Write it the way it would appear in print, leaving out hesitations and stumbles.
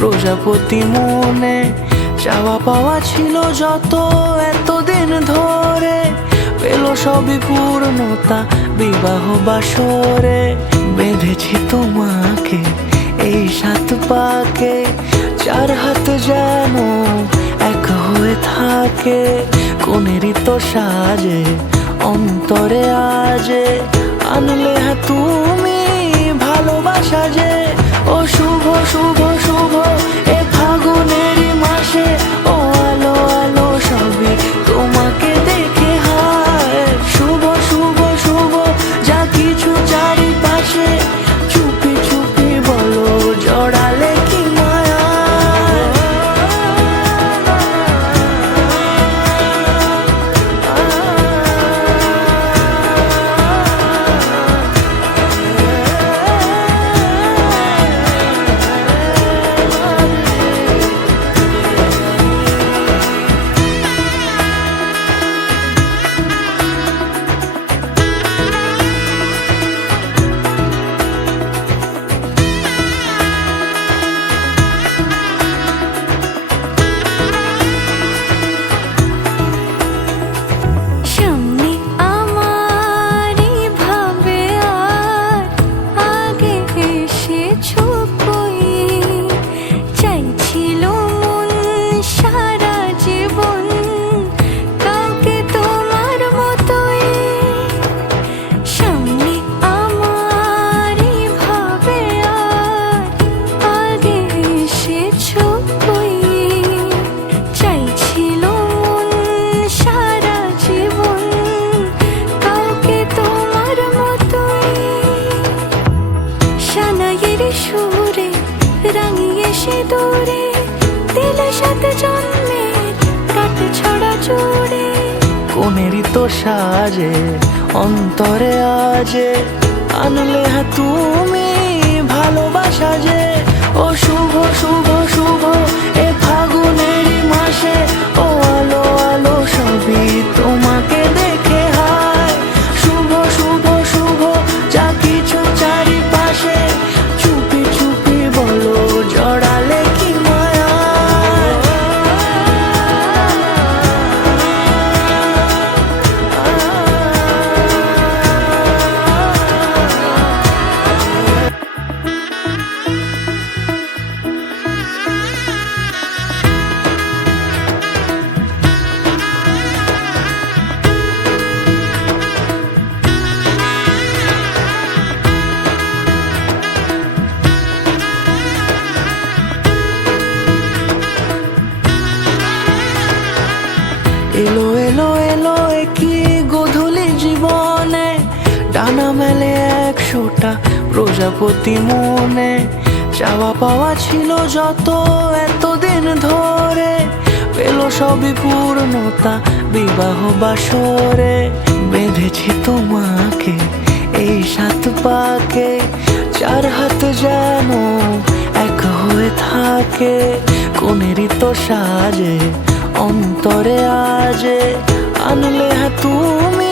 প্রজাপতি মনে চাওয়া পাওয়া ছিল যত এতদিন ধরে, পেল সবই পূর্ণতা বিবাহ বাসরে। বেঁধেছি তোমাকে এই 7 পাকে, 4 হাত যেন এক হয়ে থাকে। কোনেরই তো সাজে অন্তরে আজে, আনলে তুমি ভালোবাসা যে। ও শুভ শুভ শুভ এ ফাগুনেরই মাসে, ও আলো আলো সবই তোমাকে দেখে হায়। শুভ শুভ শুভ যা কিছু চারিপাশে, চুপি চুপি বলো জড়ালে কি মায়া। সুরে রাঙিয়ে সে দূরে দিলে 7 জন্মের কাট ছড়া জোড়ে। কোনেরই তো সাজে অন্তরে আজে, আনলে তুমি ভালোবাসা যে। ও শুভ শুভ শুভ এ ফাগুনেরই মাসে, ও আলো আলো সবই তোমাকে দেখে হায়। শুভ শুভ শুভ যা কিছু চারিপাশে, চুপি চুপি বলো জড়ালে কি মায়া। এলো এলো এলো কি গোধূলি জীবনে, ডানা মেলে 100টা প্রজাপতি মনে। চাওয়া পাওয়া ছিল যত এতদিন ধরে, পেল সবই পূর্ণতা বিবাহ বাসরে। বেঁধেছি তোমাকে এই 7 পাকে, 4 হাত যেন এক হয়ে থাকে। কোনেরই তো সাজে অন্তরে আজে, আনলে তুমি